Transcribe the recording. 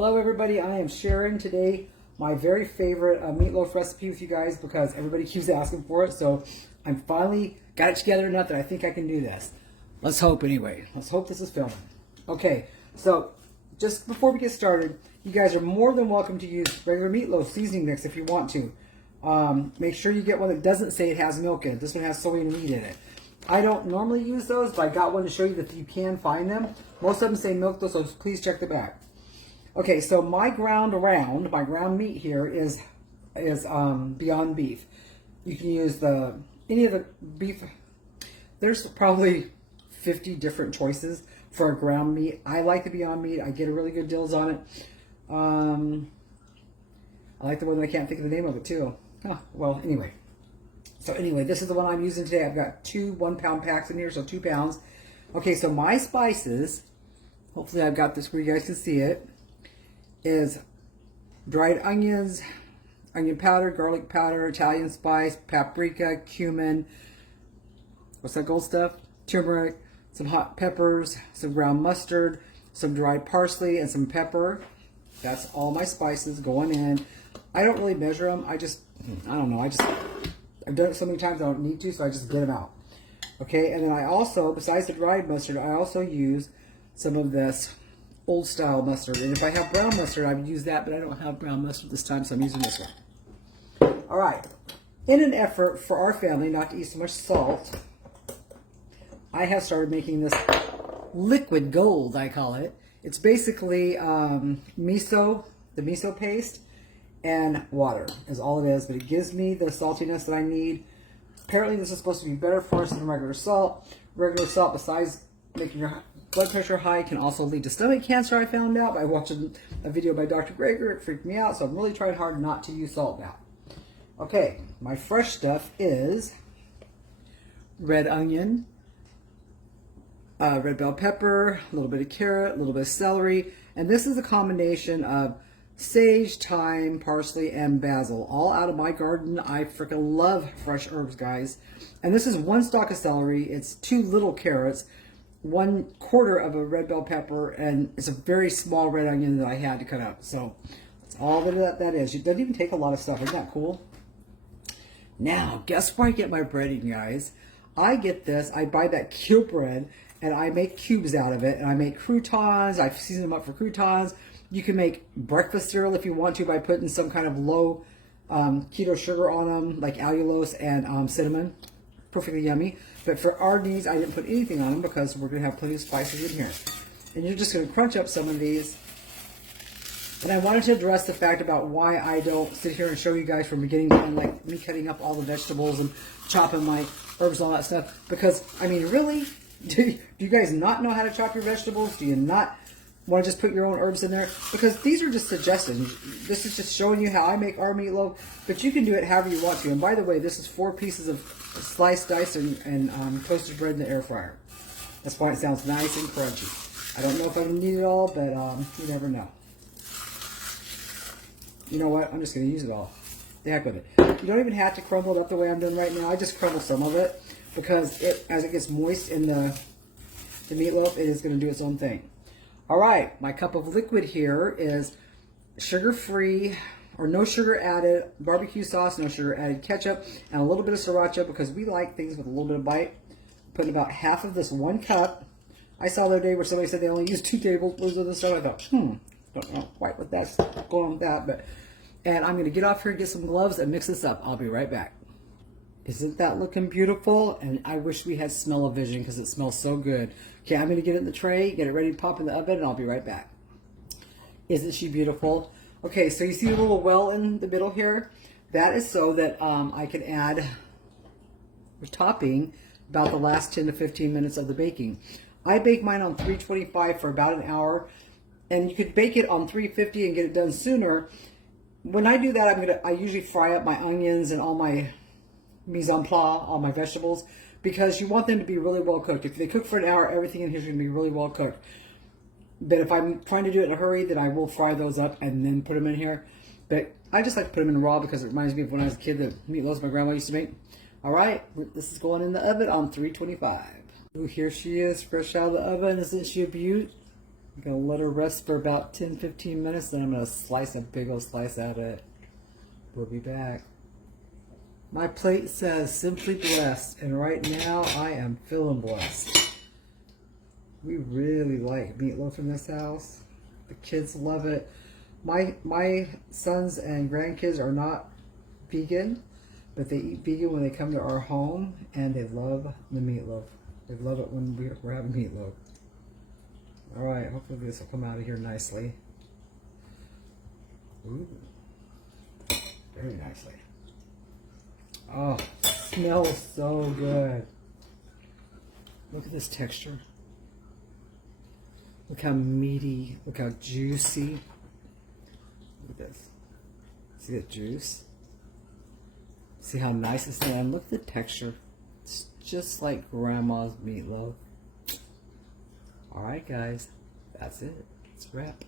Hello everybody, I am sharing today my very favorite meatloaf recipe with you guys because everybody keeps asking for it. So I'm finally got it together enough that I think I can do this. Let's hope anyway. Let's hope this is filming. Okay, so just before we get started, you guys are more than welcome to use regular meatloaf seasoning mix if you want to. Make sure you get one that doesn't say it has milk in it. This one has soy and wheat in it. I don't normally use those, but I got one to show you that you can find them. Most of them say milk though, so please check the back. Okay, so my ground meat here is Beyond Beef. You can use any of the beef. There's probably 50 different choices for a ground meat. I like the Beyond Meat. I get really good deals on it. I like the one that I can't think of the name of it too. Well, anyway. So anyway, this is the one I'm using today. I've got two 1 pound packs in here, so 2 pounds. Okay, so my spices, hopefully I've got this where you guys can see it, is dried onions, onion powder, garlic powder, Italian spice, paprika, cumin, what's that gold stuff? Turmeric, some hot peppers, some ground mustard, some dried parsley, and some pepper. That's all my spices going in. I don't really measure them. I don't know. I've done it so many times I don't need to, so I just get them out. Okay, and then I also, besides the dried mustard, I also use some of this old style mustard. And if I have brown mustard, I would use that, but I don't have brown mustard this time, so I'm using this one. All right. In an effort for our family not to eat so much salt, I have started making this liquid gold, I call it. It's basically miso, the miso paste, and water is all it is, but it gives me the saltiness that I need. Apparently this is supposed to be better for us than regular salt. Regular salt, besides making your blood pressure high, can also lead to stomach cancer, I found out by watching a video by Dr. Greger. It freaked me out, so I'm really trying hard not to use salt now. Okay, my fresh stuff is red onion, red bell pepper, a little bit of carrot, a little bit of celery, and this is a combination of sage, thyme, parsley, and basil, all out of my garden. I freaking love fresh herbs, guys. And this is 1 stalk of celery, it's 2 little carrots, 1/4 of a red bell pepper, and it's a very small red onion that I had to cut up. So that's all that is. It doesn't even take a lot of stuff. Isn't that cool? Now, guess where I get my breading, guys? I get this. I buy that cube bread, and I make cubes out of it, and I make croutons. I season them up for croutons. You can make breakfast cereal if you want to by putting some kind of low keto sugar on them, like allulose and cinnamon. Perfectly yummy. But for our needs, I didn't put anything on them because we're going to have plenty of spices in here. And you're just going to crunch up some of these. And I wanted to address the fact about why I don't sit here and show you guys from beginning to end, like me cutting up all the vegetables and chopping my herbs and all that stuff. Because, I mean, really? Do you guys not know how to chop your vegetables? Do you not want to just put your own herbs in there? Because these are just suggestions. This is just showing you how I make our meatloaf, but you can do it however you want to. And by the way, this is 4 pieces of sliced, diced, and toasted bread in the air fryer. That's why it sounds nice and crunchy. I don't know if I need it all, but you never know. You know what? I'm just going to use it all. The heck with it. You don't even have to crumble it up the way I'm doing right now. I just crumble some of it because as it gets moist in the meatloaf, it is going to do its own thing. All right, my cup of liquid here is sugar-free or no sugar added barbecue sauce, no sugar added ketchup, and a little bit of sriracha because we like things with a little bit of bite. Putting about half of this 1 cup. I saw the other day where somebody said they only used 2 tablespoons of this stuff. I thought, don't know quite what that's going on with that, and I'm going to get off here and get some gloves and mix this up. I'll be right back. Isn't that looking beautiful? And I wish we had smell-o-vision because it smells so good. Okay, I'm going to get it in the tray, get it ready to pop in the oven, and I'll be right back. Isn't she beautiful? Okay, so you see a little well in the middle here? That is so that I can add the topping about the last 10 to 15 minutes of the baking. I bake mine on 325 for about an hour, and you could bake it on 350 and get it done sooner. When I do that, I usually fry up my onions and all my mise en place, all my vegetables, because you want them to be really well cooked. If they cook for an hour, everything in here is going to be really well cooked. But if I'm trying to do it in a hurry, then I will fry those up and then put them in here. But I just like to put them in raw because it reminds me of when I was a kid, the meatloaves my grandma used to make. All right, this is going in the oven on 325. Ooh, here she is, fresh out of the oven. Isn't she a beaut? I'm going to let her rest for about 10-15 minutes, then I'm going to slice a big old slice out of it. We'll be back. My plate says simply blessed, and right now I am feeling blessed. We really like meatloaf in this house. The kids love it. My sons and grandkids are not vegan, but they eat vegan when they come to our home, and they love the meatloaf. They love it when we're having meatloaf. All right, hopefully this will come out of here nicely. Ooh, very nicely. Oh, smells so good. Look at this texture. Look how meaty, look how juicy. Look at this. See the juice? See how nice it's done? Look at the texture. It's just like Grandma's meatloaf. Alright guys, that's it. It's a wrap.